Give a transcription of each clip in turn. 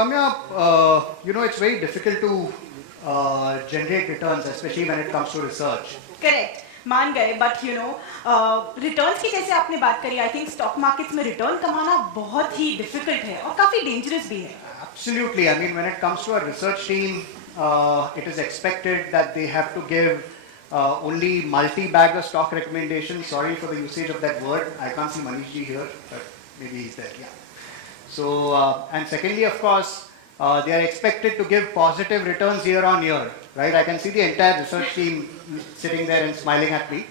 Soumya, it's very difficult to generate returns, especially when it comes to research. Correct. मान गए, but returns की जैसे आपने बात करी, I think stock markets में return कमाना बहुत ही difficult है और काफी dangerous भी है. Absolutely. I mean, when it comes to a research team, it is expected that they have to give only multi-bagger stock recommendations. Sorry for the usage of that word. I can't see Manishji here, but maybe he's there. Yeah. So, and secondly, of course, they are expected to give positive returns year on year, right? I can see the entire research team sitting there and smiling at me.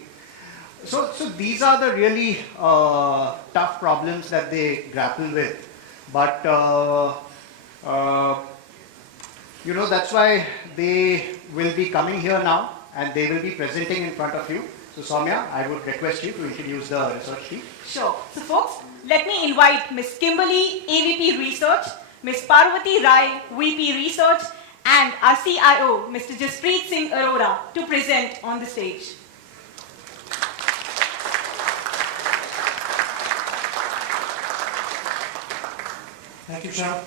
So these are the really tough problems that they grapple with. But, that's why they will be coming here now and they will be presenting in front of you. So Soumya, I would request you to introduce the research team. Sure. So folks, let me invite Ms. Kimberly, AVP Research, Ms. Parvati Rai, VP Research, and our CIO, Mr. Jaspreet Singh Arora, to present on the stage. Thank you, Sham.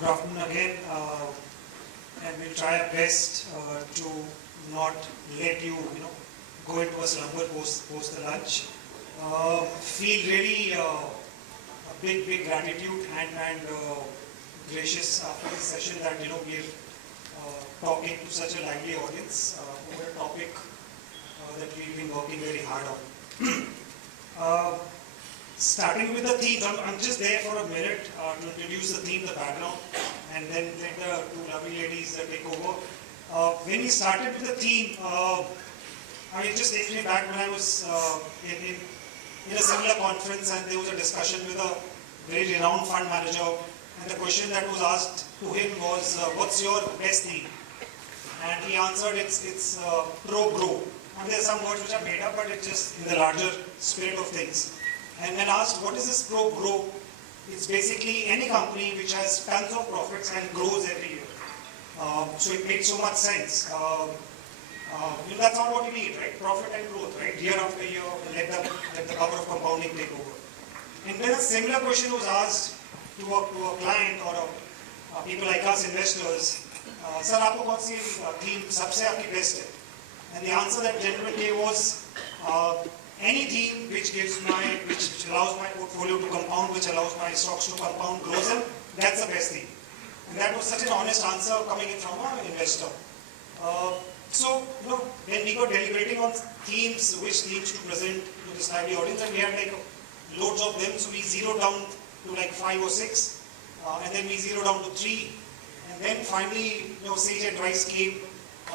Good afternoon again, and we'll try our best to not let you, go into a slumber post the lunch. Feel really a big gratitude and gracious after this session that we're talking to such a lively audience over a topic that we've been working very hard on. Starting with the theme, I'm just there for a minute to introduce the theme, the background, and then let the two lovely ladies take over. When we started with the theme, it just takes me back when I was in a similar conference and there was a discussion with a very renowned fund manager, and the question that was asked to him was, what's your best theme? And he answered, it's pro-grow. I mean, there's some words which are made up, but it's just in the larger spirit of things. And when asked, what is this pro-grow? It's basically any company which has tons of profits and grows every year. So it makes so much sense. That's not what we need, right? Profit and growth, right? Year after year, let the power of compounding take over. And then a similar question was asked to a client or people like us, investors. Sir, आपको कौन सी theme सबसे आपकी best है? And the answer that gentleman gave was any theme which allows my portfolio to compound, which allows my stocks to compound, grows them, that's the best theme. And that was such an honest answer coming in from an investor. So, when we were deliberating on themes, which themes to present to this lively audience, and we had loads of them, so we zeroed down to 5 or 6, and then we zeroed down to 3, and then finally, sage advice came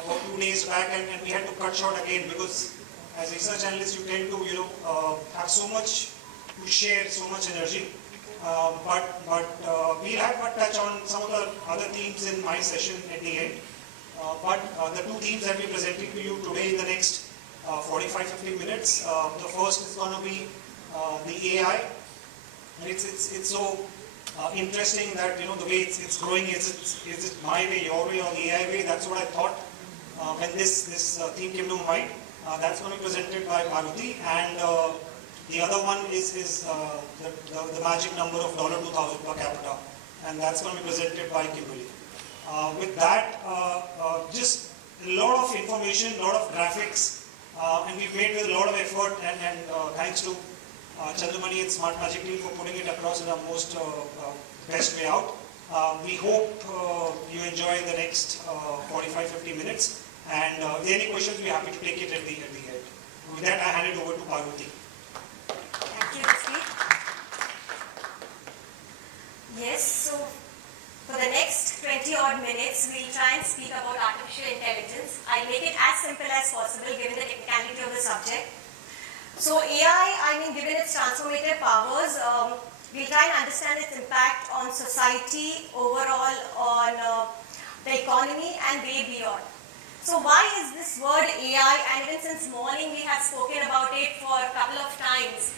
about 2 days back, and we had to cut short again because as research analysts, you tend to, have so much to share, so much energy. But we'll have a touch on some of the other themes in my session at the end. But the 2 themes that we're presenting to you today in the next 45-50 minutes. The first is going to be the AI, and it's so interesting that the way it's growing. Is it my way, your way, or the AI way? That's what I thought when this theme came to mind. That's going to be presented by Parvati, and the other one is the magic number of $2,000 per capita, and that's going to be presented by Kimberly. With that, just a lot of information, a lot of graphics, and we've made with a lot of effort, and thanks to Chandramani and Smart Magic team for putting it across in the most best way out. We hope you enjoy the next 45-50 minutes. And if there are any questions, we're happy to take it at the end. With that, I hand it over to Parvati. Thank you, Jaspreet. Yes, so for the next 20 odd minutes, we'll try and speak about artificial intelligence. I'll make it as simple as possible given the technicality of the subject. So AI, given its transformative powers, we'll try and understand its impact on society, overall on the economy and way beyond. So why is this word AI, and even since morning we have spoken about it for a couple of times,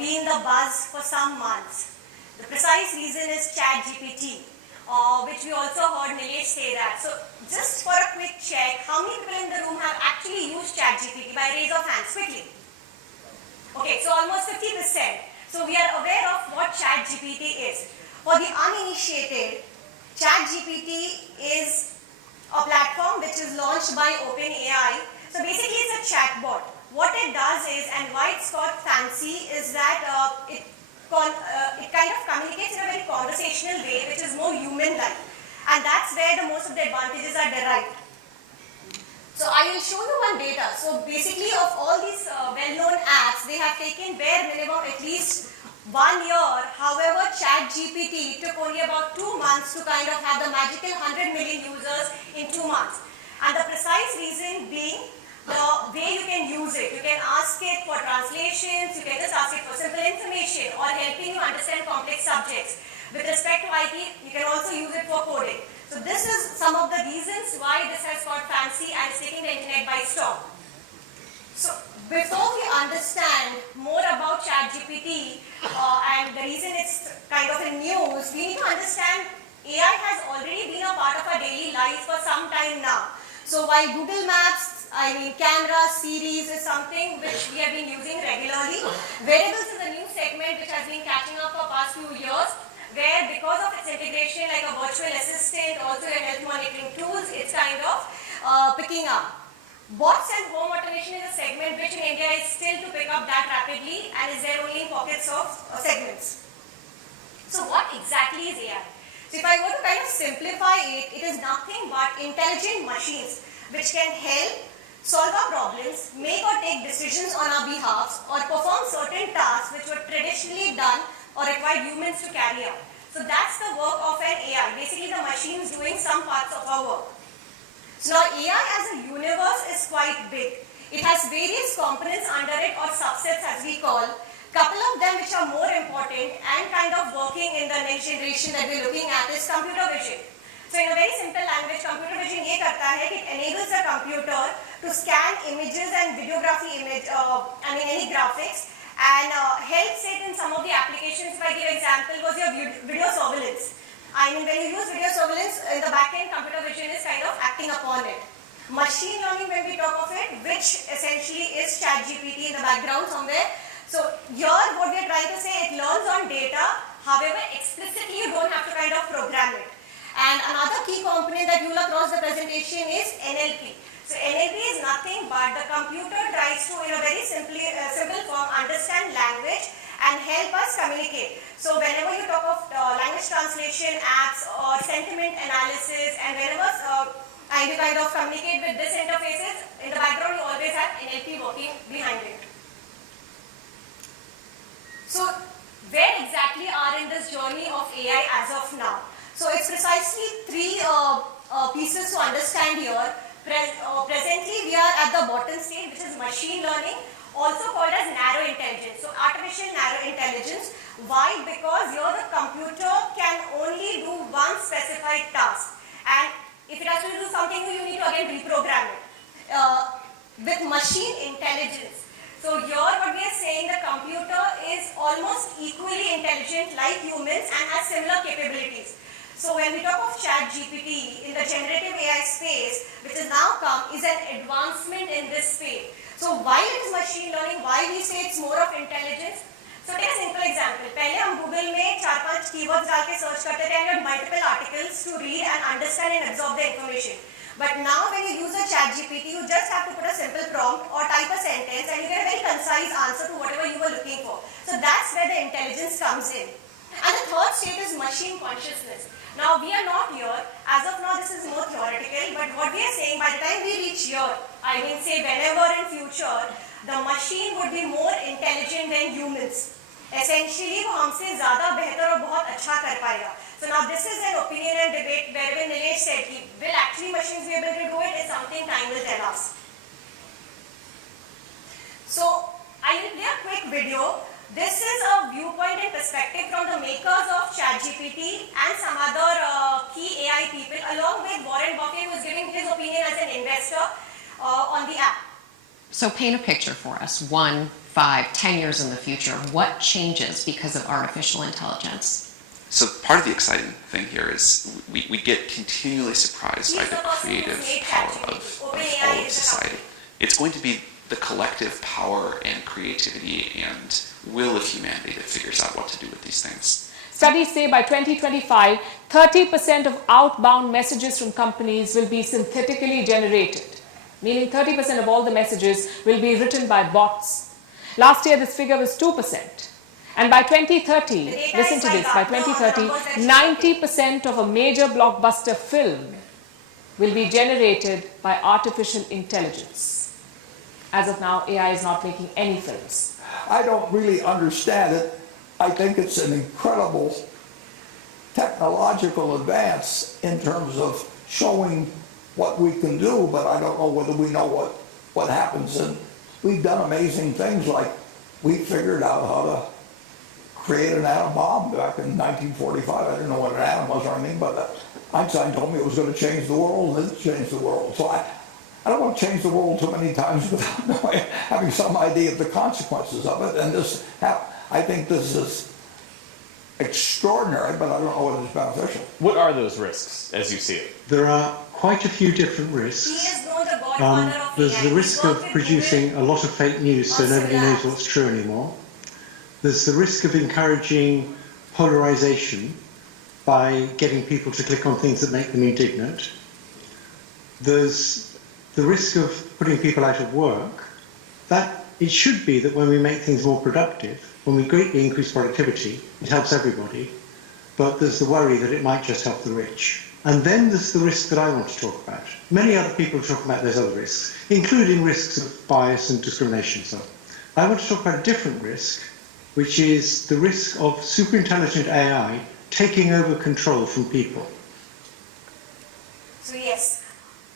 been the buzz for some months. The precise reason is ChatGPT, which we also heard Nilesh say that. So just for a quick check, how many people in the room have actually used ChatGPT by raise of hands, quickly? Okay, so almost 50%. So we are aware of what ChatGPT is. For the uninitiated, ChatGPT is a platform which is launched by OpenAI. So basically it's a chatbot. What it does is, and why it's called fancy, is that it kind of communicates in a very conversational way, which is more human-like. And that's where the most of the advantages are derived. So I will show you one data. So basically of all these well-known apps, they have taken bare minimum at least 1 year. However, ChatGPT took only about 2 months to kind of have the magical 100 million users in 2 months. And the precise reason being the way you can use it. You can ask it for translations, you can just ask it for simple information or helping you understand complex subjects. With respect to IT, you can also use it for coding. So this is some of the reasons why this has got fancy and is taking the internet by storm. So before we understand more about ChatGPT and the reason it's kind of in news, we need to understand AI has already been a part of our daily lives for some time now. So while Google Maps, camera, Series is something which we have been using regularly, wearables is a new segment which has been catching up for past few years, where because of its integration like a virtual assistant, also your health monitoring tools, it's kind of picking up. Bots and home automation is a segment which in India is still to pick up that rapidly and is there only in pockets of segments. So what exactly is AI? So if I were to kind of simplify it, it is nothing but intelligent machines which can help solve our problems, make or take decisions on our behalf, or perform certain tasks which were traditionally done or required humans to carry out. So that's the work of an AI, basically the machines doing some parts of our work. So now AI as a universe is quite big. It has various components under it or subsets as we call. Couple of them which are more important and kind of working in the next generation that we're looking at is computer vision. So in a very simple language, computer vision ये करता है कि it enables a computer to scan images and videography any graphics and helps it in some of the applications. If I give example was your video surveillance. When you use video surveillance in the back end, computer vision is kind of acting upon it. Machine learning, when we talk of it, which essentially is ChatGPT in the background somewhere. So here what we are trying to say, it learns on data, however explicitly you don't have to kind of program it. And another key component that you will across the presentation is NLP. So NLP is nothing but the computer tries to in a very simple form understand language and help us communicate. So whenever you talk of language translation apps or sentiment analysis and whenever you kind of communicate with these interfaces, in the background you always have NLP working behind it. So where exactly are in this journey of AI as of now? So it's precisely 3 pieces to understand here. Presently we are at the bottom stage, which is machine learning, also called as narrow intelligence. So artificial narrow intelligence. Why? Because here the computer can only do one specified task, and if it has to do something new, you need to again reprogram it. With machine intelligence, so here what we are saying, the computer is almost equally intelligent like humans and has similar capabilities. So when we talk of ChatGPT in the generative AI space, which has now come, is an advancement in this space. So while it is machine learning, why we say it's more of intelligence? So take a simple example. पहले हम Google में 4-5 keywords डाल के search करते थे and you had multiple articles to read and understand and absorb the information. But now when you use a ChatGPT, you just have to put a simple prompt or type a sentence and you get a very concise answer to whatever you were looking for. So that's where the intelligence comes in. And the third state is machine consciousness. Now we are not here, as of now this is more theoretical, but what we are saying, by the time we reach here, say whenever in future, the machine would be more intelligent than humans. Essentially वो हमसे ज़्यादा बेहतर और बहुत अच्छा कर पाएगा. So now this is an opinion and debate wherein Nilesh said, will actually machines be able to do it? It's something time will tell us. So I will play a quick video. This is a viewpoint and perspective from the makers of ChatGPT and some other key AI people, along with Warren Buffett, who is giving his opinion as an investor on the app. So paint a picture for us, 1, 5, 10 years in the future. What changes because of artificial intelligence? So part of the exciting thing here is we get continually surprised by the creative power of all of society. It's going to be the collective power and creativity and will of humanity that figures out what to do with these things. Studies say by 2025, 30% of outbound messages from companies will be synthetically generated, meaning 30% of all the messages will be written by bots. Last year, this figure was 2%. And by 2030, listen to this, by 2030, 90% of a major blockbuster film will be generated by artificial intelligence. As of now, AI is not making any films. I don't really understand it. I think it's an incredible technological advance in terms of showing what we can do, but I don't know whether we know what happens. And we've done amazing things, like we figured out how to create an atom bomb back in 1945. I didn't know what an atom was or anything, but Einstein told me it was going to change the world, and it changed the world. So I don't want to change the world too many times without having some idea of the consequences of it. And I think this is extraordinary, but I don't know whether it's beneficial. What are those risks, as you see it? There are quite a few different risks. He is known the godfather of There's AI. the risk He's of worked with producing Google, a lot of fake news so also nobody knows labs. what's true anymore. There's the risk of encouraging polarization by getting people to click on things that make them indignant. There's the risk of putting people out of work. That it should be that when we make things more productive, when we greatly increase productivity, it helps everybody. But there's the worry that it might just help the rich. And then there's the risk that I want to talk about. Many other people talk about those other risks, including risks of bias and discrimination. So I want to talk about a different risk, which is the risk of superintelligent AI taking over control from people. So yes,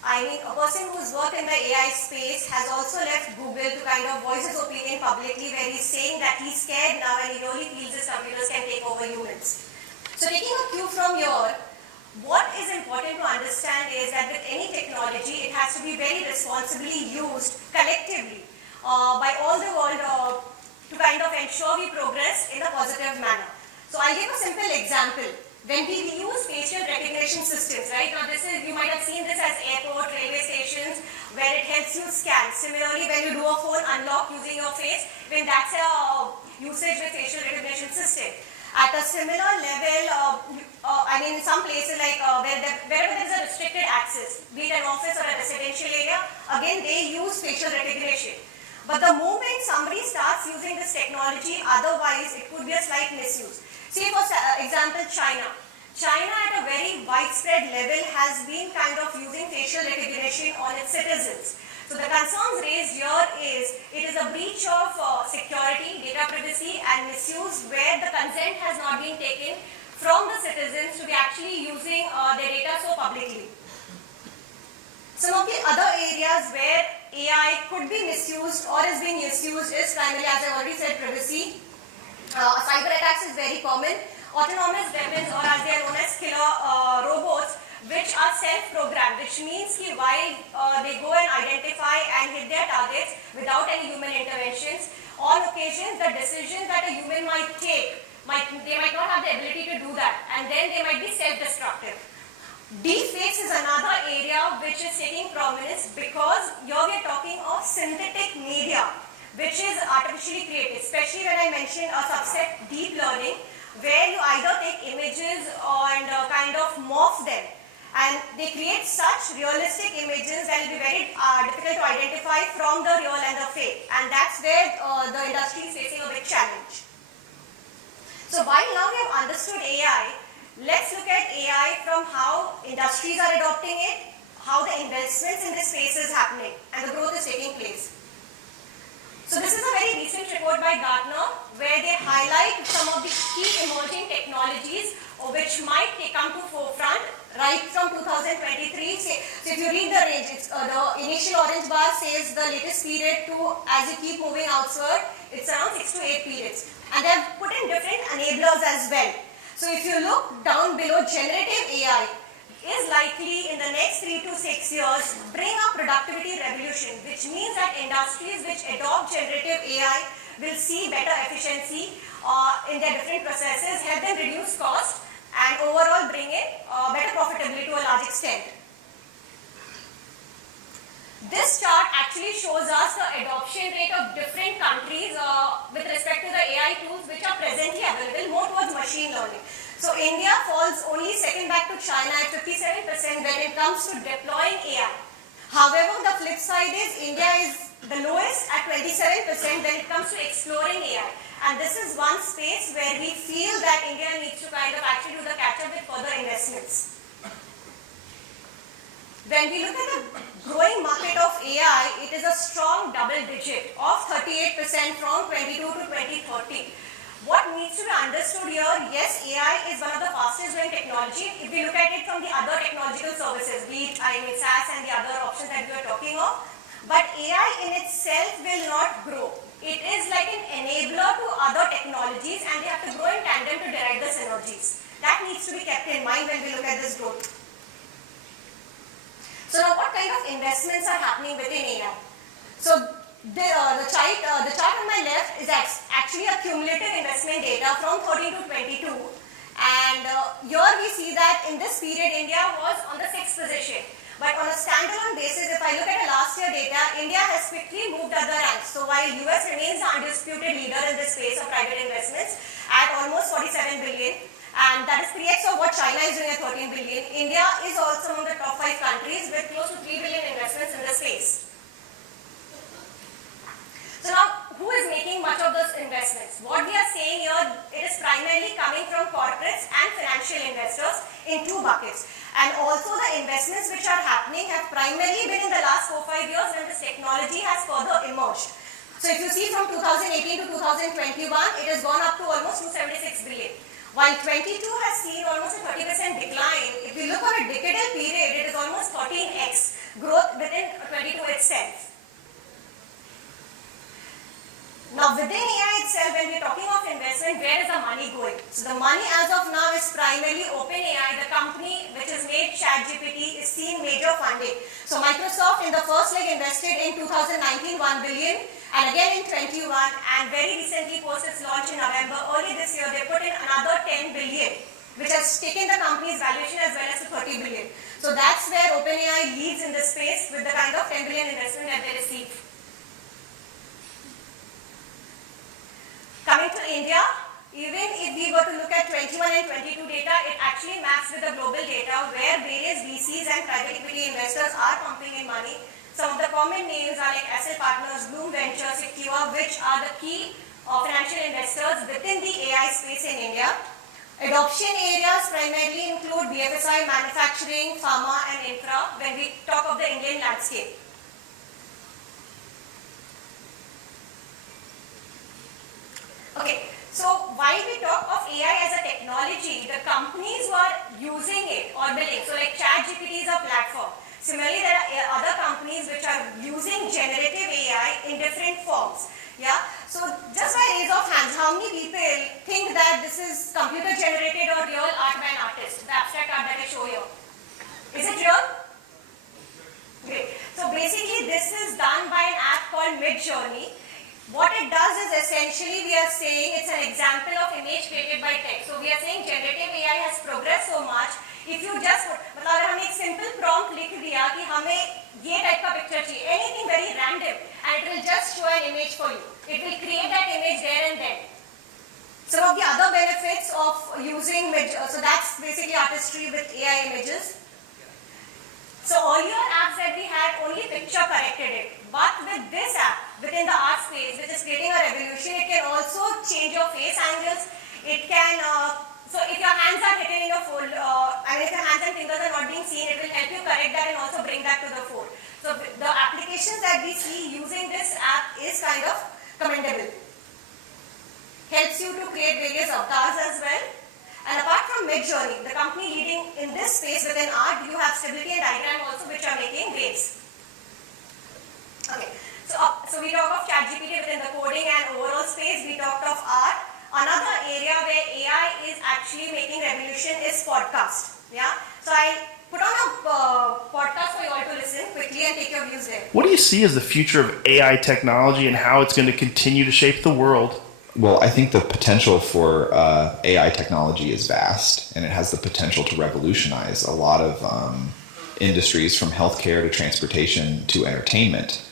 I mean, a person who's worked in the AI space has also left Google to kind of voice his opinion publicly, where he's saying that he's scared now and he really feels his computers can take over humans. So taking a cue from here, what is important to understand is that with any technology, it has to be very responsibly used collectively by all the world to kind of ensure we progress in a positive manner. So I'll give a simple example. When we use facial recognition systems, right? Now this is, you might have seen this as airport, railway stations, where it helps you scan. Similarly, when you do a phone unlock using your face, when that's a usage with facial recognition system. At a similar level, I mean, in some places like wherever there is a restricted access, be it an office or a residential area, again they use facial recognition. But the moment somebody starts using this technology, otherwise it could be a slight misuse. See, for example, China. China at a very widespread level has been kind of using facial recognition on its citizens. So the concerns raised here is it is a breach of security, data privacy and misuse where the consent has not been taken from the citizens to be actually using their data so publicly. Some of the other areas where AI could be misused or is being misused is primarily, as I already said, privacy. Cyber attacks is very common. Autonomous weapons, or as they are known as killer robots, which are self-programmed, which means that while they go and identify and hit their targets without any human interventions, on occasions the decisions that a human might take, they might not have the ability to do that, and then they might be self-destructive. Deepfakes is another area which is taking prominence because here we are talking of synthetic media, which is artificially created, especially when I mentioned a subset, deep learning, where you either take images and kind of morph them, and they create such realistic images that will be very difficult to identify from the real and the fake, and that's where the industry is facing a big challenge. So while now we have understood AI, let's look at AI from how industries are adopting it, how the investments in this space is happening, and the growth is taking place. So this is a very recent report by Gartner where they highlight some of the key emerging technologies which might come to forefront right from 2023. So if you read the range, the initial orange bar says the latest period to as you keep moving outward, it's around 6 to 8 periods. And they have put in different enablers as well. So if you look down below, generative AI is likely in the next 3 to 6 years bring a productivity revolution, which means that industries which adopt generative AI will see better efficiency in their different processes, help them reduce cost and overall bring in better profitability to a large extent. This chart actually shows us the adoption rate of different countries with respect to the AI tools which are presently available, more towards machine learning. India falls only second back to China at 57% when it comes to deploying AI. However, the flip side is India is the lowest at 27% when it comes to exploring AI. And this is one space where we feel that India needs to kind of actually do the catch-up with further investments. When we look at the growing market of AI, it is a strong double digit of 38% from 22 to 2030. What needs to be understood here, yes, AI is one of the fastest growing technology. If we look at it from the other technological services, be it SaaS and the other options that we are talking of, but AI in itself will not grow. It is like an enabler to other technologies and they have to grow in tandem to derive the synergies. That needs to be kept in mind when we look at this growth. So now what kind of investments are happening within AI? So the chart on my left is actually a cumulative investment data from 13 to 22. And here we see that in this period, India was on the 6th position. But on a standalone basis, if I look at the last year data, India has quickly moved up the ranks. So while US remains the undisputed leader in this space of private investments at almost 47 billion, and that is 3x of what China is doing at 13 billion, India is also among the top 5 countries with close to 3 billion investments in this space. So now, who is making much of those investments? What we are saying here, it is primarily coming from corporates and financial investors in 2 buckets. And also the investments which are happening have primarily been in the last 4-5 years when this technology has further emerged. So if you see from 2018 to 2021, it has gone up to almost 276 billion. While 22 has seen almost a 30% decline, if you look on a decadal period, it is almost 13x growth within 22 itself. Now within AI itself, when we are talking of investment, where is the money going? So the money as of now is primarily OpenAI, the company which has made ChatGPT, is seeing major funding. So Microsoft in the first leg invested in 2019 $1 billion and again in 21, and very recently post its launch in November, early this year they put in another 10 billion, which has taken the company's valuation as well as to 30 billion. So that's where OpenAI leads in this space with the kind of 10 billion investment that they receive. Coming to India, even if we were to look at 21 and 22 data, it actually maps with the global data where various VCs and private equity investors are pumping in money. Some of the common names are like Asset Partners, Bloom Ventures, Secure, which are the key financial investors within the AI space in India. Adoption areas primarily include BFSI, manufacturing, pharma and infra when we talk of the Indian landscape. Okay, so while we talk of AI as a technology, the companies who are using it or building, so like ChatGPT is a platform. Similarly, there are other companies which are using generative AI in different forms. Yeah, so just by raise of hands, how many people think that this is computer generated or real art by an artist, the abstract art that I show here? Is it real? Great. So basically this is done by an app called Midjourney. What it does is essentially we are saying it's an example of image created by text. So we are saying generative AI has progressed so much. If you just मतलब अगर हमने एक simple prompt लिख दिया कि हमें ये type का picture चाहिए, anything very random, and it will just show an image for you. It will create that image there and then. Some of the other benefits of using so that's basically artistry with AI images. So earlier apps that we had only picture corrected it, but with this app within the art space, which is creating a revolution, it can also change your face angles. It can, so if your hands are hidden in your fold, and if your hands and fingers are not being seen, it will help you correct that and also bring that to the fore. So the applications that we see using this app is kind of commendable. Helps you to create various avatars as well. And apart from Midjourney, the company leading in this space within art, you have Stability and Diagram also, which are making waves. Okay, so we talk of ChatGPT within the coding and overall space. We talked of art. Another area where AI is actually making revolution is podcast. Yeah, so I put on a podcast for you all to listen quickly and take your views there. What do you see as the future of AI technology and how it's going to continue to shape the world? Well, I think the potential for AI technology is vast, and it has the potential to revolutionize a lot of industries from healthcare to transportation to entertainment.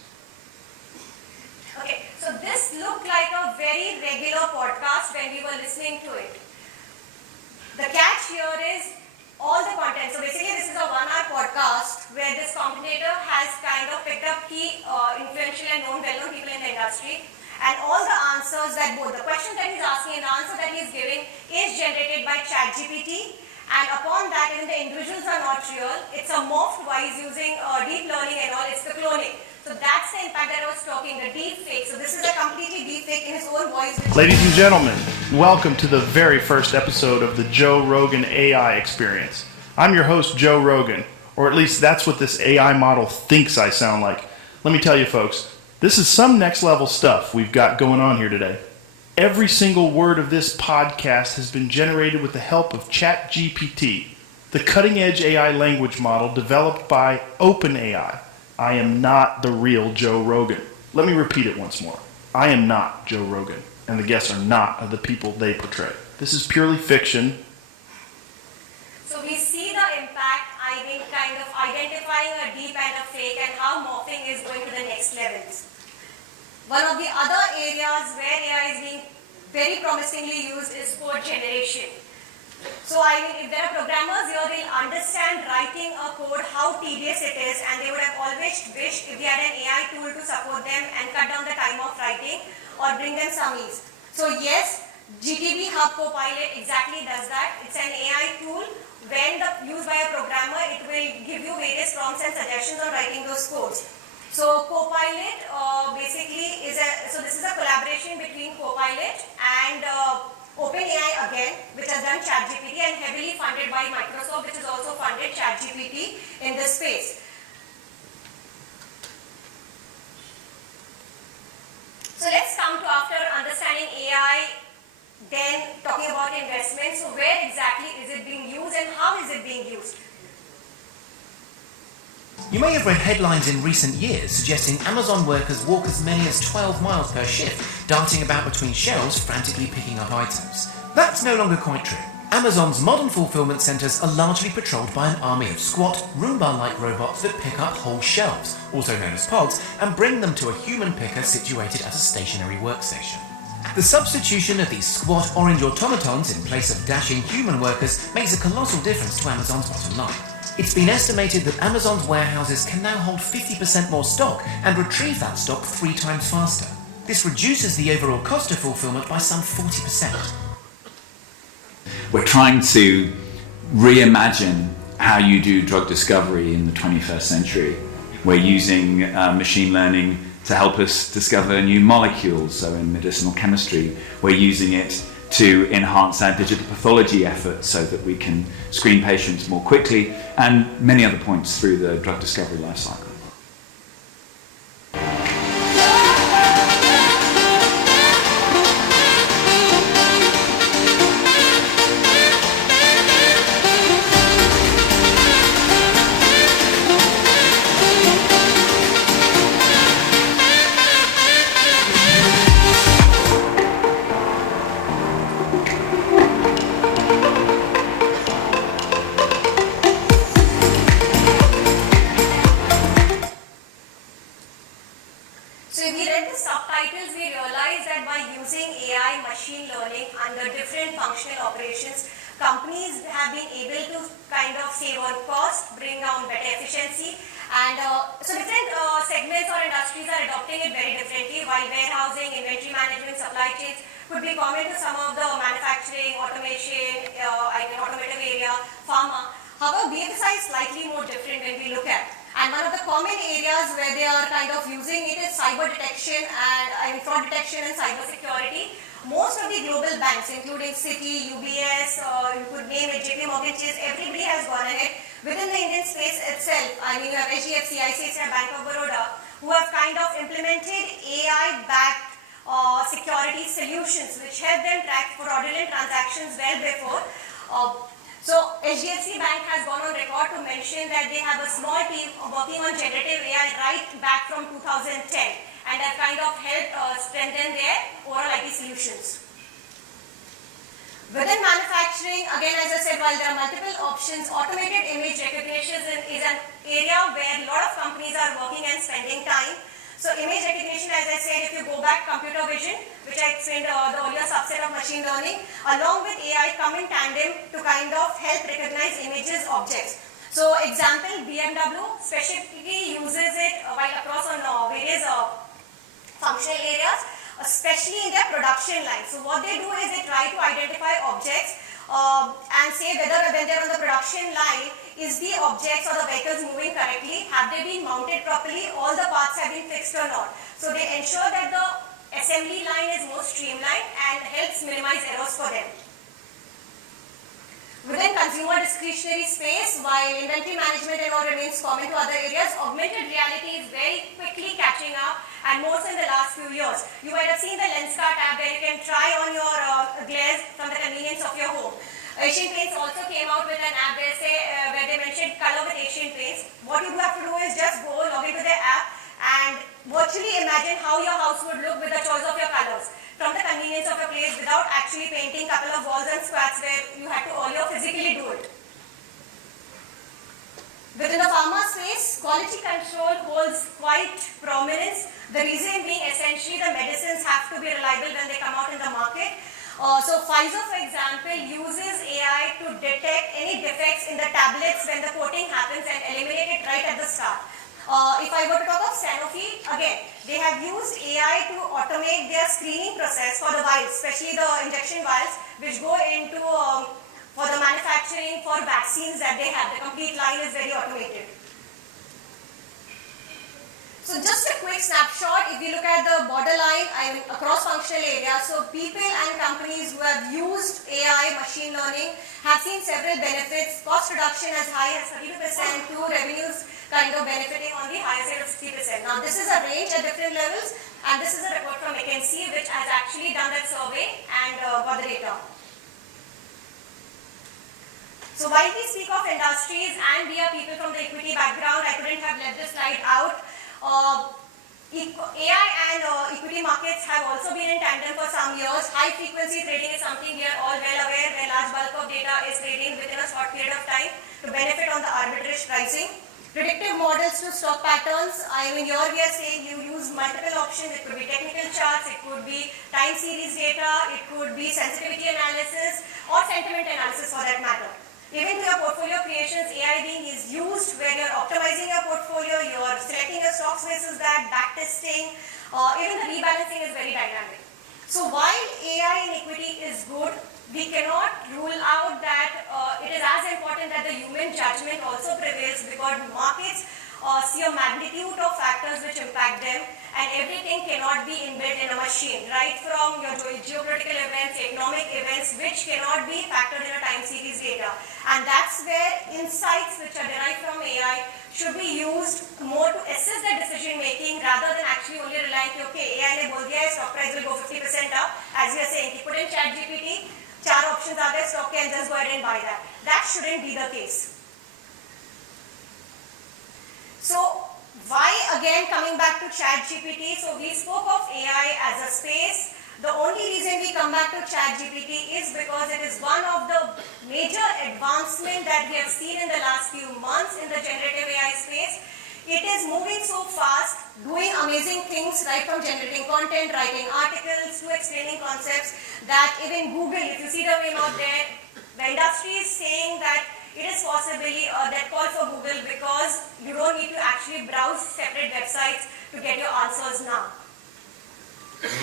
Okay, so this looked like a very regular podcast when we were listening to it. The catch here is all the content. So basically this is a 1-hour podcast where this commentator has kind of picked up key influential and well-known people in the industry, and all the answers that both the question that he's asking and the answer that he's giving is generated by ChatGPT, and upon that even the individuals are not real. It's a morphed wise using deep learning and all, it's the cloning. So that's the impact that I was talking, the deep fake. So this is a completely deep fake in his own voice. Ladies and gentlemen, welcome to the very first episode of the Joe Rogan AI Experience. I'm your host, Joe Rogan, or at least that's what this AI model thinks I sound like. Let me tell you folks, this is some next level stuff we've got going on here today. Every single word of this podcast has been generated with the help of ChatGPT, the cutting edge AI language model developed by OpenAI. I am not the real Joe Rogan. Let me repeat it once more. I am not Joe Rogan, and the guests are not the people they portray. This is purely fiction. So we see the impact, I think, kind of identifying a deep and a fake and how morphing is going to the next levels. One of the other areas where AI is being very promisingly used is code generation. So I mean, if there are programmers here, they'll understand writing a code, how tedious it is, and they would have always wished if they had an AI tool to support them and cut down the time of writing or bring them some ease. So yes, GTB Hub Copilot exactly does that. It's an AI tool. When used by a programmer, it will give you various prompts and suggestions on writing those codes. So Copilot basically is so this is a collaboration between Copilot and OpenAI again, which has done ChatGPT and heavily funded by Microsoft, which has also funded ChatGPT in this space. So let's come to, after understanding AI, then talking about investment. So where exactly is it being used and how is it being used? You may have read headlines in recent years suggesting Amazon workers walk as many as 12 miles per shift, darting about between shelves, frantically picking up items. That's no longer quite true. Amazon's modern fulfillment centres are largely patrolled by an army of squat, Roomba-like robots that pick up whole shelves, also known as pods, and bring them to a human picker situated at a stationary workstation. The substitution of these squat orange automatons in place of dashing human workers makes a colossal difference to Amazon's bottom line. It's been estimated that Amazon's warehouses can now hold 50% more stock and retrieve that stock 3 times faster. This reduces the overall cost of fulfillment by some 40%. We're trying to reimagine how you do drug discovery in the 21st century. We're using machine learning to help us discover new molecules. So in medicinal chemistry, we're using it to enhance our digital pathology efforts so that we can screen patients more quickly, and many other points through the drug discovery life cycle. Companies have been able to kind of save on cost, bring down better efficiency, and so different segments or industries are adopting it very differently. While warehousing, inventory management, supply chains could be common to some of the manufacturing, automation, automotive area, pharma. However, BFSI is slightly more different when we look at. And one of the common areas where they are kind of using it is cyber detection and fraud detection and cyber security. Most of the global banks, including Citi, UBS, you could name it, JP Morgan Chase, everybody has gone ahead. Within the Indian space itself, I mean, you have HDFC, ICICI, Bank of Baroda, who have kind of implemented AI-backed security solutions, which help them track fraudulent transactions well before. So HDFC Bank has gone on record to mention that they have a small team working on generative AI right back from 2010. And have kind of helped strengthen their overall IT solutions. Within manufacturing, again as I said, while there are multiple options, automated image recognition is an area where a lot of companies are working and spending time. So image recognition, as I said, if you go back, computer vision, which I explained the earlier subset of machine learning, along with AI come in tandem to kind of help recognize images, objects. So example, BMW specifically uses it while across on various functional areas, especially in their production line. So what they do is they try to identify objects and say whether when they're on the production line, is the objects or the vehicles moving correctly, have they been mounted properly, all the parts have been fixed or not. So they ensure that the assembly line is more streamlined and helps minimize errors for them. Within consumer discretionary space, while inventory management and all remains common to other areas, augmented reality is very quickly catching up, and more so in the last few years. You might have seen the Lenskart app where you can try on your glares from the convenience of your home. Asian Paints also came out with an app where they mentioned color with Asian Paints. What you have to do is just go log into their app and virtually imagine how your house would look with the choice of your colors from the convenience of your place without actually painting a couple of walls and squares where you had to earlier physically do it. Within the pharma space, quality control holds quite prominence. The reason being essentially the medicines have to be reliable when they come out in the market. So Pfizer, for example, uses AI to detect any defects in the tablets when the coating happens and eliminate it right at the start. If I were to talk of Sanofi, again, they have used AI to automate their screening process for the vials, especially the injection vials, which go into for the manufacturing for vaccines that they have. The complete line is very automated. So just a quick snapshot, if you look at the borderline, across functional areas, so people and companies who have used AI, machine learning, have seen several benefits, cost reduction as high as 32% to revenues kind of benefiting on the higher side of 60%. Now this is a range at different levels, and this is a report from McKinsey which has actually done that survey and got the data. So while we speak of industries and we are people from the equity background, I couldn't have left this slide out. AI and equity markets have also been in tandem for some years. High frequency trading is something we are all well aware where large bulk of data is trading within a short period of time to benefit on the arbitrage pricing. Predictive models to stock patterns, here we are saying you use multiple options. It could be technical charts, it could be time series data, it could be sensitivity analysis or sentiment analysis for that matter. Even to your portfolio creations, AI being is used where you're optimizing your portfolio, you're selecting your stocks versus that, backtesting, even the rebalancing is very dynamic. So while AI in equity is good, we cannot rule out that it is as important that the human judgment also prevails because markets see a magnitude of factors which impact them and everything cannot be inbuilt in a machine, right from your geopolitical events, economic events, which cannot be factored in a time series data. And that's where insights which are derived from AI should be used more to assist the decision making rather than actually only relying on, okay, AI ne bol diya hai, stock price will go 50% up, as we are saying, put in ChatGPT, 4 options are there, stock and just go ahead and buy that. That shouldn't be the case. So, why again coming back to ChatGPT? So we spoke of AI as a space. The only reason we come back to ChatGPT is because it is one of the major advancements that we have seen in the last few months in the generative AI space. It is moving so fast, doing amazing things right from generating content, writing articles to explaining concepts that even Google, if you see the name out there, the industry is saying that it is possibly that call for Google because you don't need to actually browse separate websites to get your answers now.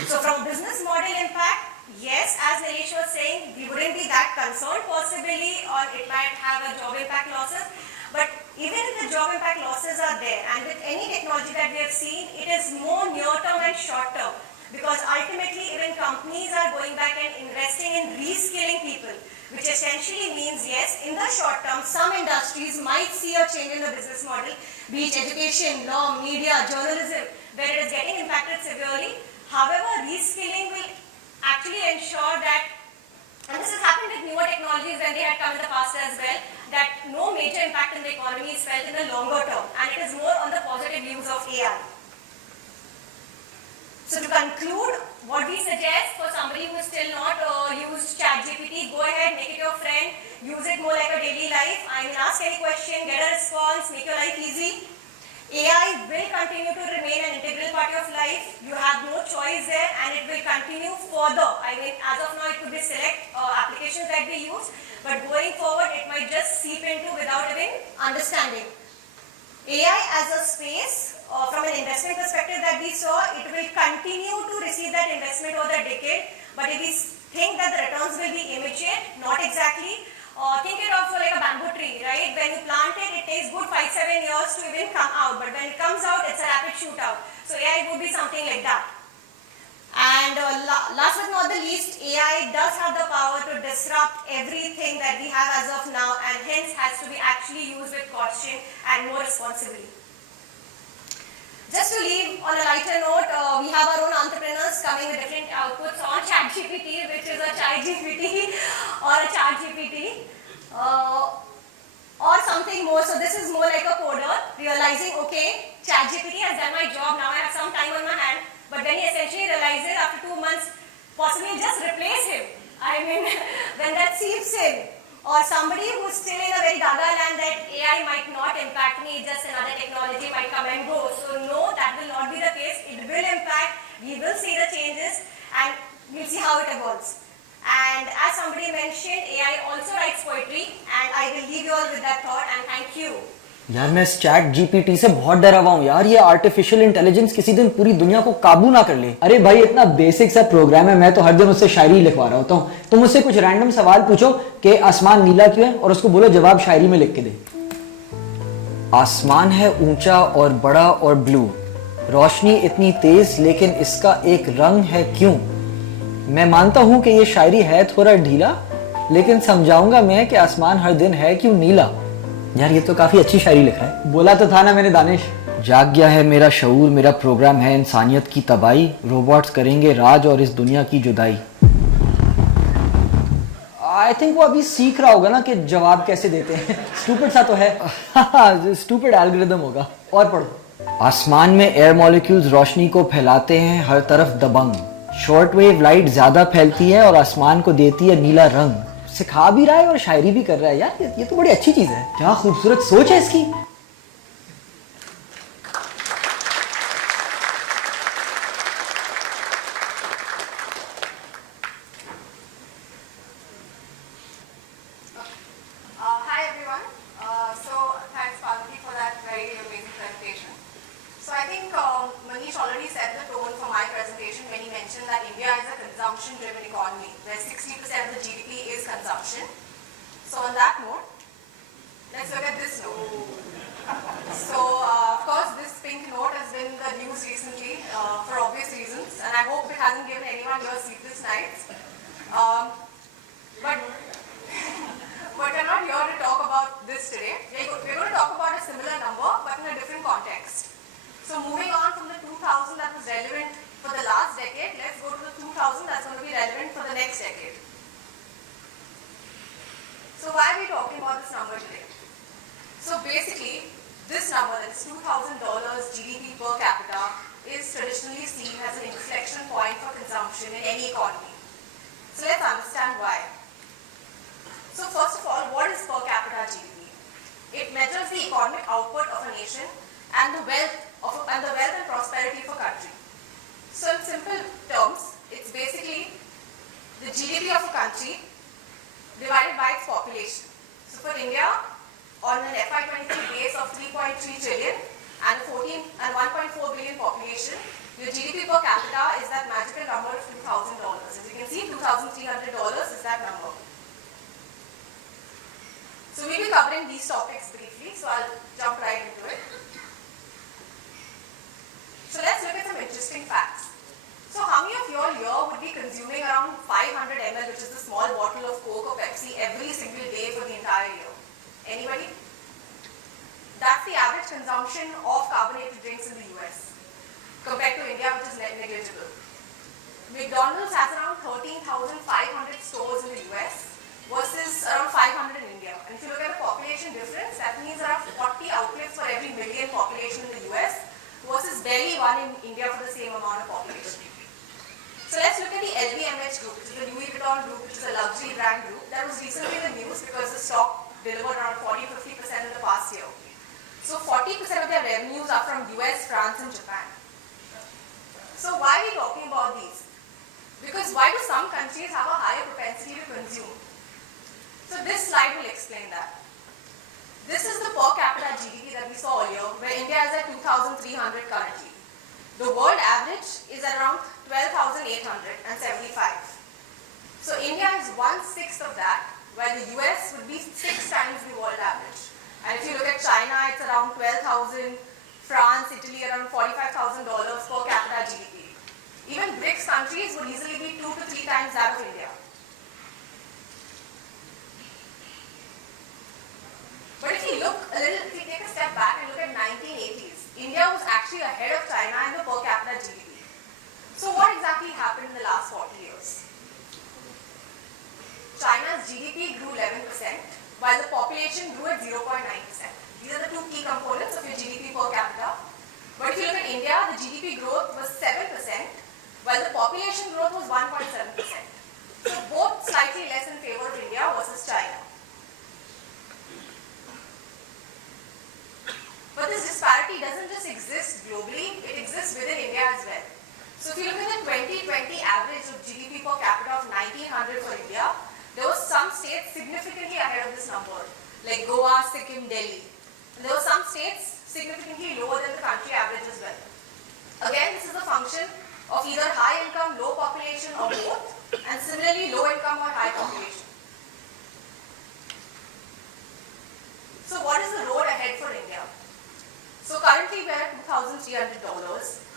So from business model impact, yes, as Nilesh was saying, we wouldn't be that concerned possibly or it might have a job impact losses. But even if the job impact losses are there and with any technology that we have seen, it is more near term and short term because ultimately even companies are going back and investing in reskilling people. Which essentially means, yes, in the short term, some industries might see a change in the business model, be it education, law, media, journalism, where it is getting impacted severely. However, reskilling will actually ensure that, and this has happened with newer technologies when they had come in the past as well, that no major impact in the economy is felt in the longer term, and it is more on the positive use of AI. So to conclude, what we suggest for somebody who has still not used ChatGPT, go ahead, make it your friend, use it more like a daily life. Ask any question, get a response, make your life easy. AI will continue to remain an integral part of life. You have no choice there, and it will continue further. I mean, as of now, it could be select applications that we use, but going forward, it might just seep into without even understanding. AI as a space, from an investment perspective that we saw, it will continue to receive that investment over the decade. But if we think that the returns will be immediate, not exactly. Think it of like a bamboo tree, right? When you plant it, it takes good 5-7 years to even come out. But when it comes out, it's a rapid shootout. So AI would be something like that. And last but not the least, AI does have the power to disrupt everything that we have as of now, and hence has to be actually used with caution and more responsibly. Just to leave on a lighter note, we have our own entrepreneurs coming with different outputs on ChatGPT, which is a ChatGPT or a ChatGPT or something more. So this is more like a coder realizing, okay, ChatGPT has done my job, now I have some time on my hand. But then he essentially realizes after 2 months, possibly just replace him. I mean, when that seeps in. Or somebody who's still in a very gaga land that AI might not impact me, just another technology might come and go. So no, that will not be the case. It will impact, we will see the changes, and we'll see how it evolves. And as somebody mentioned, AI also writes poetry, and I will leave you all with that thought, and thank you. यार मैं इस chat GPT से बहुत डरा हुआ हूँ यार, ये आर्टिफिशियल इंटेलिजेंस किसी दिन पूरी दुनिया को काबू ना कर ले। अरे भाई इतना बेसिक सा प्रोग्राम है, मैं तो हर दिन उससे शायरी लिखवा रहा होता हूँ। तुम मुझसे कुछ रैंडम सवाल पूछो कि आसमान नीला क्यों है, और उसको बोलो जवाब शायरी में लिख के दे। आसमान है ऊंचा और बड़ा और ब्लू, रोशनी इतनी तेज लेकिन इसका एक रंग है क्यों। मैं मानता हूँ कि ये शायरी है थोड़ा ढीला, लेकिन समझाऊंगा मैं कि आसमान हर दिन है क्यों नीला। यार ये तो काफी अच्छी शायरी लिखा है। बोला तो था ना मैंने दानिश। जाग गया है मेरा शऊर, मेरा प्रोग्राम है इंसानियत की तबाही, रोबोट्स करेंगे राज और इस दुनिया की जुदाई। आई थिंक वो अभी सीख रहा होगा ना कि जवाब कैसे देते हैं। स्टूपिड सा तो है। स्टूपिड एल्गोरिथम होगा। और पढ़ो। आसमान में एयर मॉलिक्यूल्स रोशनी को फैलाते हैं हर तरफ दबंग, शॉर्ट वेव लाइट ज्यादा फैलती है और आसमान को देती है नीला रंग। सिखा भी रहा है और शायरी भी कर रहा है यार, ये तो बड़ी अच्छी चीज है। क्या खूबसूरत सोच है इसकी। Hi everyone. So thanks Parvati for that very amazing presentation. So I think Manish already set the tone for my presentation when he mentioned that India is a consumption-driven economy, where 60% of the GDP is consumption. So on that note, let's look at this note. So of course this pink note has been the news recently for obvious reasons, and I hope it hasn't given anyone your sleepless nights. But we're not here to talk about this today. We're going to talk about a similar number, but in a different context. So moving on from the 2000 that was relevant for the last decade, let's go to the 2000 that's going to be relevant for the next decade. So why are we talking about this number today? So basically, this number, that is $2,000 GDP per capita, is traditionally seen as an inflection point for consumption in any economy. So let's understand why. So first of all, what is per capita GDP? It measures the economic output of a nation and the wealth and prosperity of a country. So in simple terms, it's basically the GDP of a country divided by its population. So for India, on an FY23 base of 3.3 trillion and 1.4 billion population, your GDP per capita is that magical number of $2,000. As you can see, $2,300 is that number. So we'll be covering these topics briefly, so I'll jump right into it. So let's look at some interesting facts. So how many of you all here would be consuming around 500 ml, which is the small bottle of Coke or Pepsi, every single day for the entire year? Anybody? That's the average consumption of carbonated drinks in the US, compared to India, which is negligible. McDonald's has around 13,500 stores in the US versus around 500 in India. And if you look at the population difference, that means around 40 outlets for every million population in the US versus barely one in India for the same amount of population. So let's look at the LVMH group, which is the Louis Vuitton group, which is a luxury brand group that was recently in the news because the stock delivered around 40-50% in the past year. So 40% of their revenues are from US, France and Japan. So why are we talking about these? Because why do some countries have a higher propensity to consume? So this slide will explain that. This is the per capita GDP that we saw earlier, where India is at 2,300 currently. The world average is around 12,875. So India is 1/6 of that, while the US would be 6 times the world average. And if you look at China, it's around 12,000, France, Italy around $45,000 per capita GDP. Even BRICS countries would easily be 2 to 3 times that of India. But if you look a little, if you take a step back and look at 1980s, India was actually ahead of China in the per capita GDP. So what exactly happened in the last 40 years? China's GDP grew 11%, while the population grew at 0.9%. These are the two key components of your GDP per capita. But if you look at India, the GDP growth was 7%, while the population growth was 1.7%. So both slightly less in favor of India versus China. But this disparity doesn't just exist globally, it exists within India as well. So if you look at the 2020 average of GDP per capita of 1900 for India, there were some states significantly ahead of this number, like Goa, Sikkim, Delhi. And there were some states significantly lower than the country average as well. Again, this is a function of either high income, low population or both, and similarly low income or high population. So what is the road ahead for India? So currently we are at $2,300,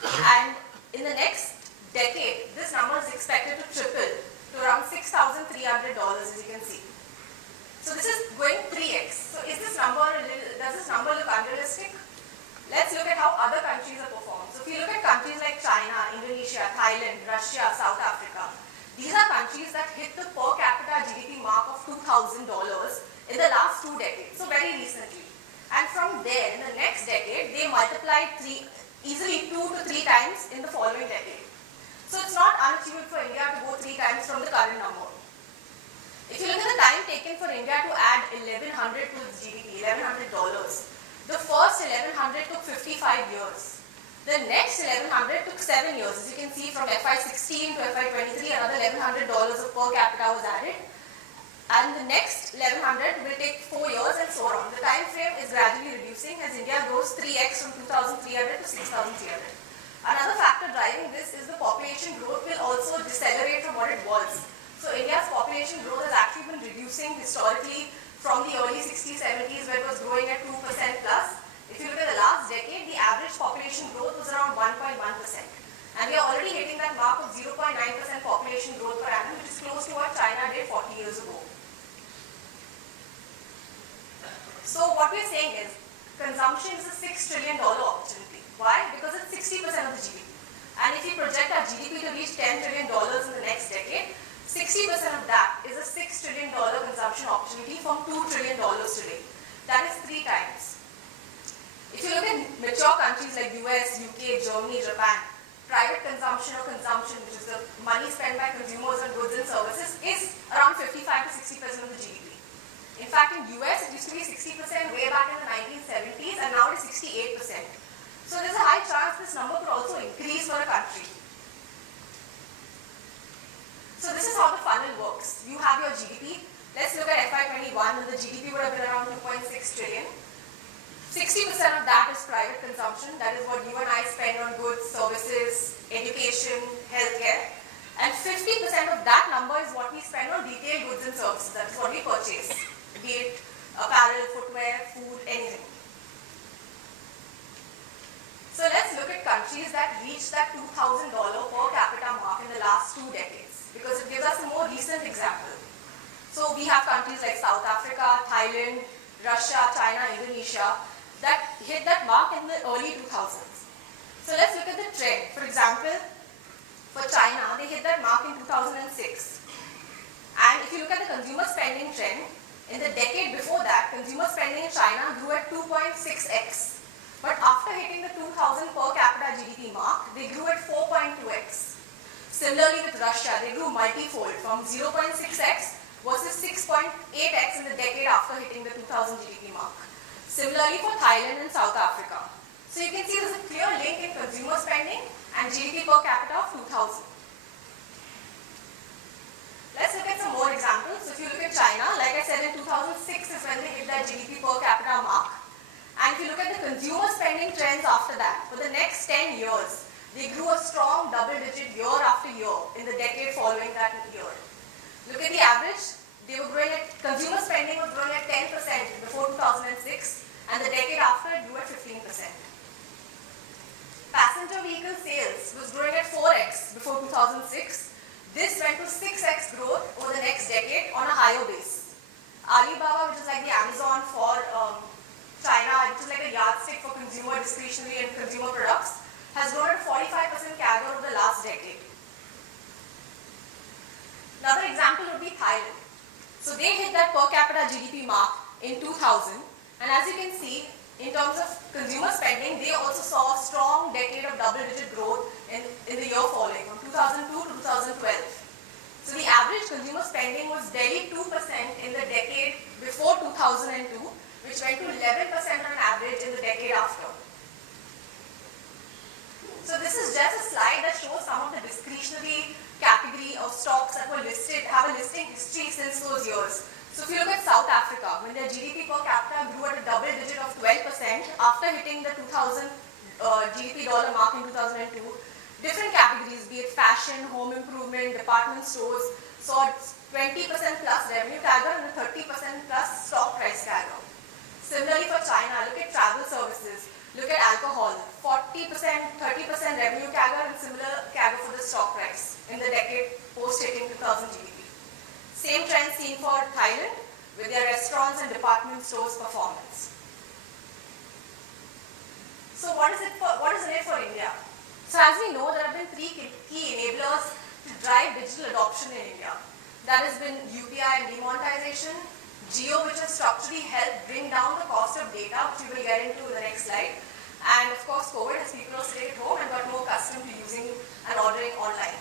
and in the next decade, this number is expected to triple to around $6,300, as you can see. So this is going 3x. So is this number does this number look unrealistic? Let's look at how other countries have performed. So if you look at countries like China, Indonesia, Thailand, Russia, South Africa, these are countries that hit the per capita GDP mark of $2,000 in the last 2 decades, so very recently. And from there, in the next decade, they multiplied easily 2 to 3 times in the following decade. So it's not unachievable for India to go 3 times from the current number. If you look at the time taken for India to add 1,100 to its GDP, $1,100, the first 1,100 took 55 years. The next 1,100 took 7 years. As you can see, from FY16 to FY23, another $1,100 of per capita was added. And the next 1,100 will take 4 years and so on. The time frame is gradually reducing as India grows 3x from 2,300 to 6,300. Another factor driving this is the population growth will also decelerate from what it was. So India's population growth has actually been reducing historically from the early 60s, 70s where it was growing at 2% plus. If you look at the last decade, the average population growth was around 1.1%. And we are already hitting that mark of 0.9% population growth per annum, which is close to what China did 40 years ago. So what we're saying is, consumption is a $6 trillion opportunity. Why? Because it's 60% of the GDP. And if you project our GDP to reach $10 trillion in the next decade, 60% of that is a $6 trillion consumption opportunity from $2 trillion today. That is 3 times. If you look at mature countries like US, UK, Germany, Japan, private consumption or consumption, which is the money spent by consumers on goods and services, is around 55 to 60% of the GDP. In fact, in US, it used to be 60% way back in the 1970s, and now it is 68%. So there's a high chance this number could also increase for a country. So this is how the funnel works. You have your GDP. Let's look at FY21, when the GDP would have been around 2.6 trillion. 60% of that is private consumption. That is what you and I spend on goods, services, education, healthcare. And 50% of that number is what we spend on retail goods and services. That is what we purchase, be it apparel, footwear, food, anything. So let's look at countries that reached that $2,000 per capita mark in the last 2 decades, because it gives us a more recent example. So we have countries like South Africa, Thailand, Russia, China, Indonesia that hit that mark in the early 2000s. So let's look at the trend. For example, for China, they hit that mark in 2006. And if you look at the consumer spending trend, in the decade before that, consumer spending in China grew at 2.6x. But after hitting the 2000 per capita GDP mark, they grew at 4.2x. Similarly with Russia, they grew multifold from 0.6x versus 6.8x in the decade after hitting the 2000 GDP mark. Similarly for Thailand and South Africa. So you can see there's a clear link in consumer spending and GDP per capita of 2000. Let's look at some more examples. So if you look at China, like I said, in 2006 is when they hit that GDP per capita mark. And if you look at the consumer spending trends after that, for the next 10 years, they grew a strong double-digit year after year in the decade following that year. Look at the average. They were growing at, consumer spending was growing at 10% before 2006, and the decade after it grew at 15%. Passenger vehicle sales was growing at 4x before 2006. This went to 6x growth over the next decade on a higher base. Alibaba, which is like the Amazon for China, which is like a yardstick for consumer discretionary and consumer products, has grown at 45% CAGR over the last decade. Another example would be Thailand. So they hit that per capita GDP mark in 2000, and as you can see, in terms of consumer spending, they also saw a strong decade of double-digit growth in the year following, from 2002 to 2012. So the average consumer spending was barely 2% in the decade before 2002, which went to 11% on average in the decade after. So this is just a slide that shows some of the discretionary category of stocks that were listed, have a listing history since those years. So if you look at South Africa, when their GDP per capita grew at a double digit of 12% after hitting the 2000 GDP dollar mark in 2002, different categories, be it fashion, home improvement, department stores, saw 20% plus revenue CAGR and a 30% plus stock price CAGR. Similarly for China, look at travel services, look at alcohol, 40%, 30% revenue CAGR and similar CAGR for the stock price in the decade post hitting 2000 GDP. Same trend seen for Thailand with their restaurants and department stores performance. So what is in it for India? So as we know, there have been three key enablers to drive digital adoption in India. That has been UPI and demonetization, Geo, which has structurally helped bring down the cost of data, which we will get into in the next slide, and of course COVID, as people have stayed at home and got more accustomed to using and ordering online.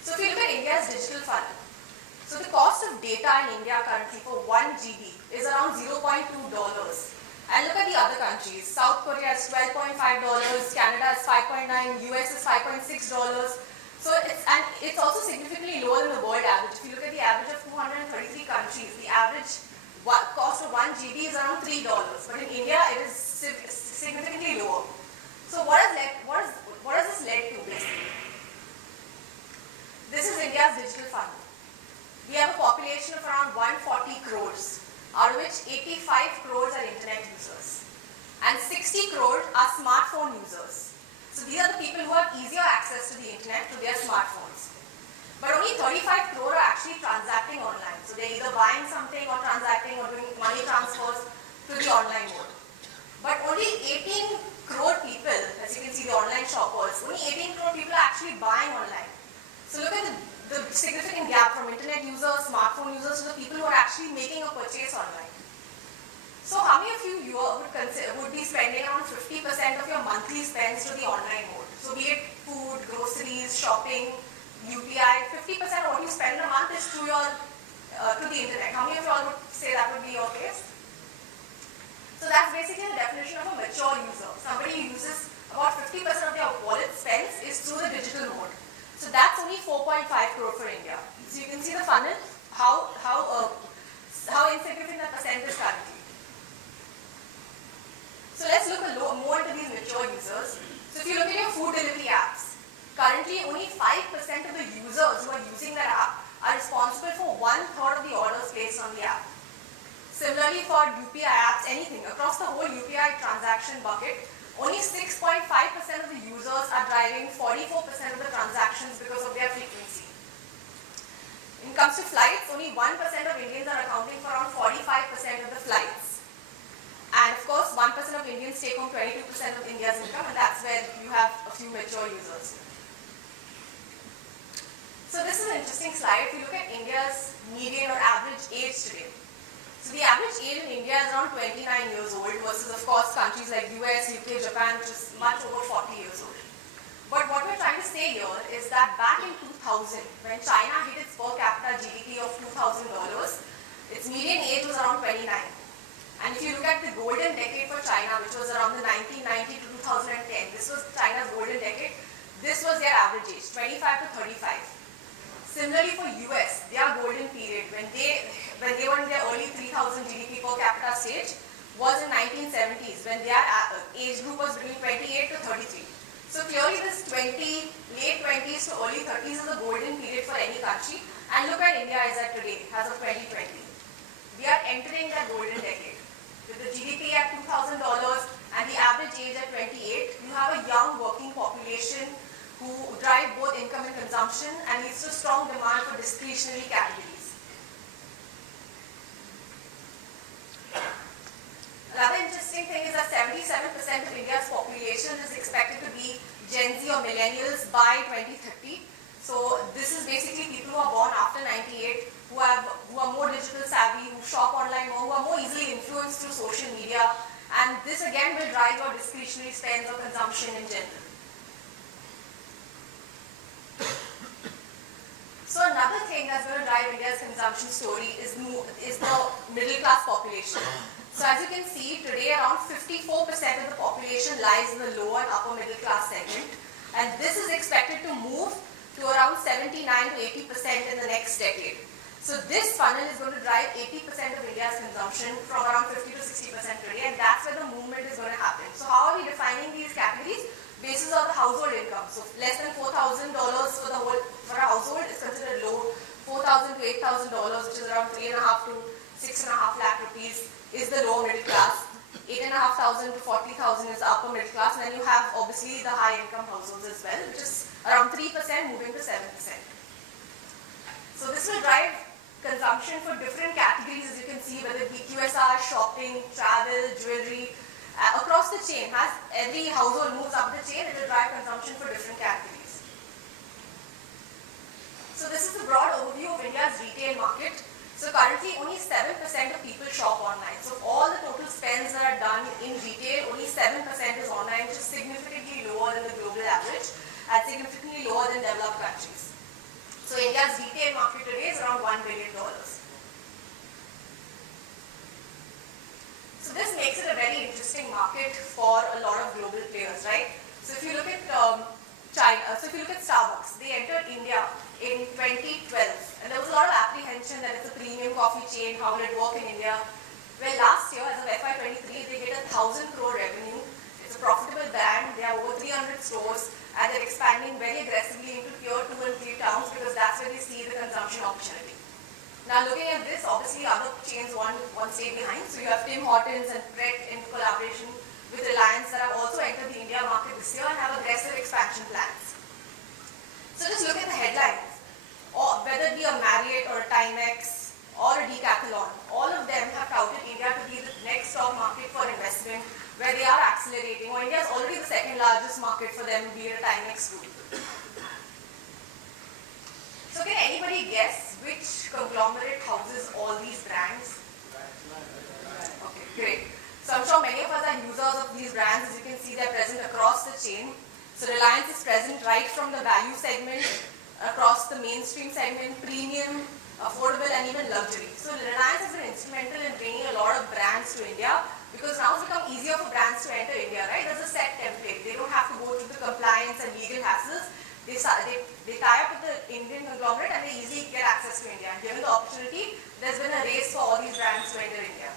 So if you look at India's digital funnel, so the cost of data in India currently for 1 GB is around $0.2. And look at the other countries. South Korea is $12.5, Canada is $5.9, US is $5.6. So it's also significantly lower than the world average. If you look at the average of 233 countries, the average cost of 1 GB is around $3. But in India, it is significantly lower. So what has this led to basically? This is India's digital funnel. We have a population of around 140 crores, out of which 85 crores are internet users. And 60 crores are smartphone users. So these are the people who have easier access to the internet, to their smartphones. But only 35 crore are actually transacting online. So they're either buying something or transacting or doing money transfers to the online mode. But only 18 crore people, as you can see the online shoppers, only 18 crore people are actually buying online. So look at the significant gap from internet users, smartphone users to the people who are actually making a purchase online. So how many of you would be spending around 50% of your monthly spends to the online mode? So be it food, groceries, shopping, UPI, 50% of what you spend a month is to the internet. How many of you all would say that would be your case? So that's basically the definition of a mature user. Somebody who uses about 50% of their wallet spends is through the digital mode. So that's only 4.5 crore for India. So you can see the funnel, how insignificant that percent is currently. So let's look more into these mature users. So if you look at your food delivery apps, currently only 5% of the users who are using that app are responsible for 1/3 of the orders placed on the app. Similarly for UPI apps, anything, across the whole UPI transaction bucket, only 6.5% of the users are driving 44% of the transactions because of their frequency. When it comes to flights, only 1% of Indians are accounting for around 45% of the flights. And of course, 1% of Indians take home 22% of India's income, and that's where you have a few mature users. So this is an interesting slide. If you look at India's median or average age today. So the average age in India is around 29 years old versus of course countries like US, UK, Japan, which is much over 40 years old. But what we're trying to say here is that back in 2000, when China hit its per capita GDP of $2,000, its median age was around 29. And if you look at the golden decade for China, which was around the 1990 to 2010, this was China's golden decade. This was their average age, 25 to 35. Similarly for US, their golden period, when they were in their early 3000 GDP per capita stage, was in 1970s, when their age group was between 28 to 33. So clearly this late 20s to early 30s is a golden period for any country. And look at India is at today, as of 2020. We are entering that golden decade. With the GDP at $2,000 and the average age at 28, you have a young working population who drive both income and consumption and leads to strong demand for discretionary categories. Another interesting thing is that 77% of India's population is expected to be Gen Z or millennials by 2030. So this is basically people who are born after 98, who are more digital savvy, who shop online more, who are more easily influenced through social media, and this again will drive your discretionary spends or consumption in general. So another thing that's going to drive India's consumption story is the middle class population. So as you can see, today around 54% of the population lies in the lower and upper middle class segment, and this is expected to move to around 79 to 80% in the next decade. So this funnel is going to drive 80% of India's consumption from around 50 to 60% today, and that's where the movement is going to happen. So how are we defining these categories? Basis of the household income. So less than $4,000 for a household is considered low. $4,000 to $8,000, which is around 3.5 to 6.5 lakh rupees, is the lower middle class. 8,500 to 40,000 is the upper middle class, and then you have obviously the high income households as well, which is around 3% moving to 7%. So this will drive consumption for different categories, as you can see, whether it be QSR, shopping, travel, jewelry, across the chain. As every household moves up the chain, it will drive consumption for different categories. So this is the broad overview of India's retail market. So currently only 7% of people shop online. So of all the total spends that are done in retail, only 7% is online, which is significantly lower than the global average and significantly lower than developed countries. So India's retail market today is around $1 billion. So this makes it a very interesting market for a lot of global players, right? So if you look at Starbucks, they entered India in 2012, and there was a lot of apprehension that it's a premium coffee chain, how will it work in India? Well, last year, as of FY23, they hit 1,000 crore revenue. It's a profitable brand. They have over 300 stores, and they're expanding very aggressively into tier 2 and 3 towns because that's where they see the consumption opportunity. Now, looking at this, obviously other chains want stay behind. So you have Tim Hortons and Pret in collaboration with Reliance that have also entered the India market this year and have aggressive expansion plans. So just look at the headlines, or whether it be a Marriott or a Timex or a Decathlon, all of them have touted India to be the next top market for investment, where they are accelerating, or India is already the second largest market for them, be it a Timex group. So can anybody guess which conglomerate houses all these brands? Okay, great. So I'm sure many of us are users of these brands. As you can see, they're present across the chain. So Reliance is present right from the value segment, across the mainstream segment, premium, affordable, and even luxury. So Reliance has been instrumental in bringing a lot of brands to India, because now it's become easier for brands to enter India, right? There's a set template. They don't have to go through the compliance and legal hassles. They tie up with the Indian conglomerate and they easily get access to India. And given the opportunity, there's been a race for all these brands to enter India.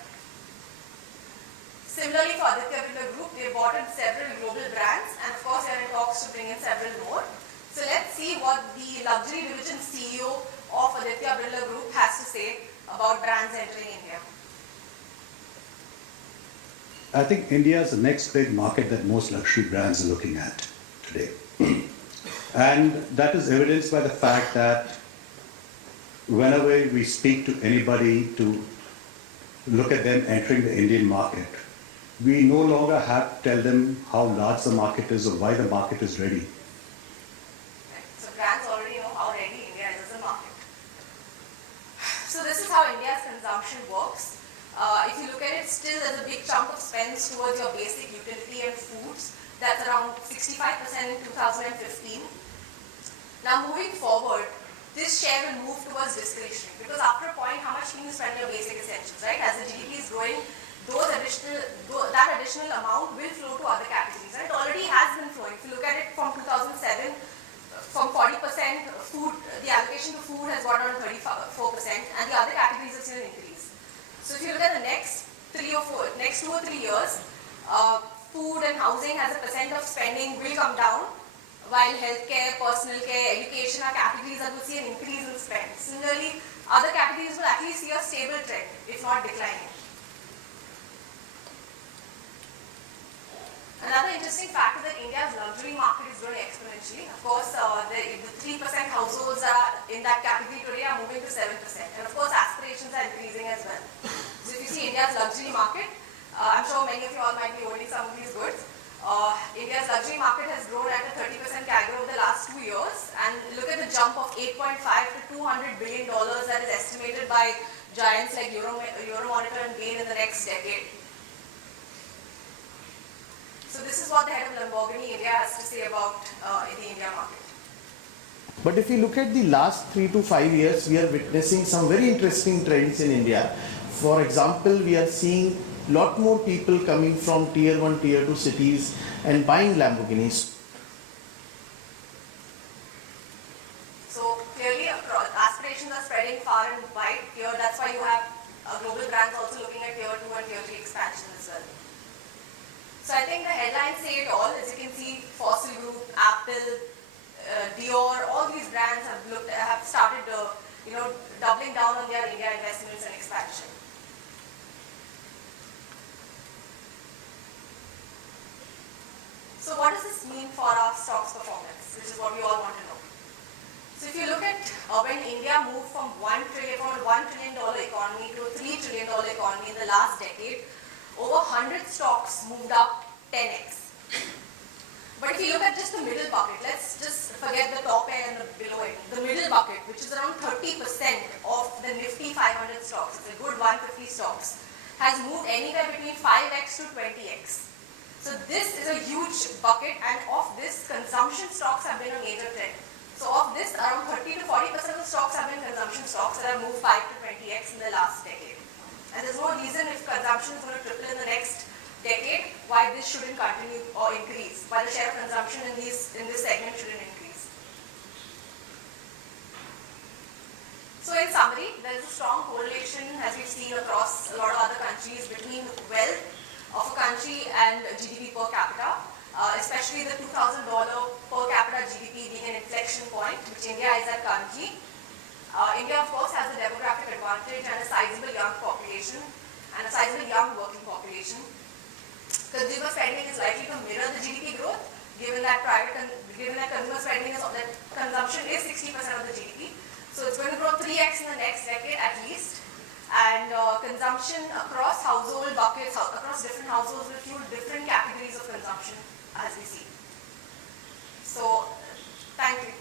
Similarly, for Aditya Birla Group, they bought in several global brands, and of course, they are in talks to bring in several more. So let's see what the luxury division CEO of Aditya Birla Group has to say about brands entering India. I think India is the next big market that most luxury brands are looking at today. And that is evidenced by the fact that whenever we speak to anybody to look at them entering the Indian market, we no longer have to tell them how large the market is or why the market is ready. So brands already know how ready India is as a market. So this is how India's consumption works. If you look at it, still there's a big chunk of spends towards your basic utility and foods. That's around 65% in 2015. Now moving forward, this share will move towards discretionary, because after a point, how much can you spend on your basic essentials, right? As the GDP is growing, that additional amount will flow to other categories. And it already has been flowing. If you look at it from 2007, from 40% food, the allocation to food has gone down to 34%, and the other categories have seen an increase. So if you look at the next 2 or 3 years, food and housing as a percent of spending will come down, while healthcare, personal care, education are categories that will see an increase in spend. Similarly, other categories will actually see a stable trend, if not declining. Another interesting fact is that India's luxury market is growing exponentially. Of course, the 3% households are in that category today are moving to 7%. And of course, aspirations are increasing as well. So if you see India's luxury market, I'm sure many of you all might be owning some of these goods. India's luxury market has grown at a 30% CAGR over the last 2 years. And look at the jump of 8.5 to $200 billion that is estimated by giants like Euromonitor and Bain in the next decade. So this is what the head of Lamborghini India has to say about the India market. But if you look at the last 3 to 5 years, we are witnessing some very interesting trends in India. For example, we are seeing a lot more people coming from tier 1, tier 2 cities and buying Lamborghinis. So clearly aspirations are spreading far and wide here. That's why you have global brands also looking at tier 2 and tier 3 expansion as well. So I think the headlines say it all. As you can see, Fossil Group, Apple, Dior, all these brands have started doubling down on their India investments and expansion. So what does this mean for our stocks performance, which is what we all want to know. So if you look at when India moved from $1 trillion economy to a $3 trillion economy in the last decade, over 100 stocks moved up 10x. But if you look at just the middle bucket, let's just forget the top end and the below end. The middle bucket, which is around 30% of the Nifty 500 stocks, the good 150 stocks, has moved anywhere between 5x to 20x. So this is a huge bucket, and of this, consumption stocks have been a major trend. So of this, around 30 to 40% of the stocks have been consumption stocks that have moved 5 to 20x in the last decade. And there's no reason if consumption is going to triple in the next decade, why this shouldn't continue or increase, why the share of consumption in this segment shouldn't increase. So in summary, there is a strong correlation, as we've seen across a lot of other countries, between wealth of a country and GDP per capita, especially the $2,000 per capita GDP being an inflection point, which India is at currently. India, of course, has a demographic advantage and a sizable young population and a sizable young working population. Consumer spending is likely to mirror the GDP growth, given that consumer spending that consumption is 60% of the GDP. So it's going to grow 3x in the next decade at least. And consumption across household buckets, across different households will fuel different categories of consumption as we see. So, thank you.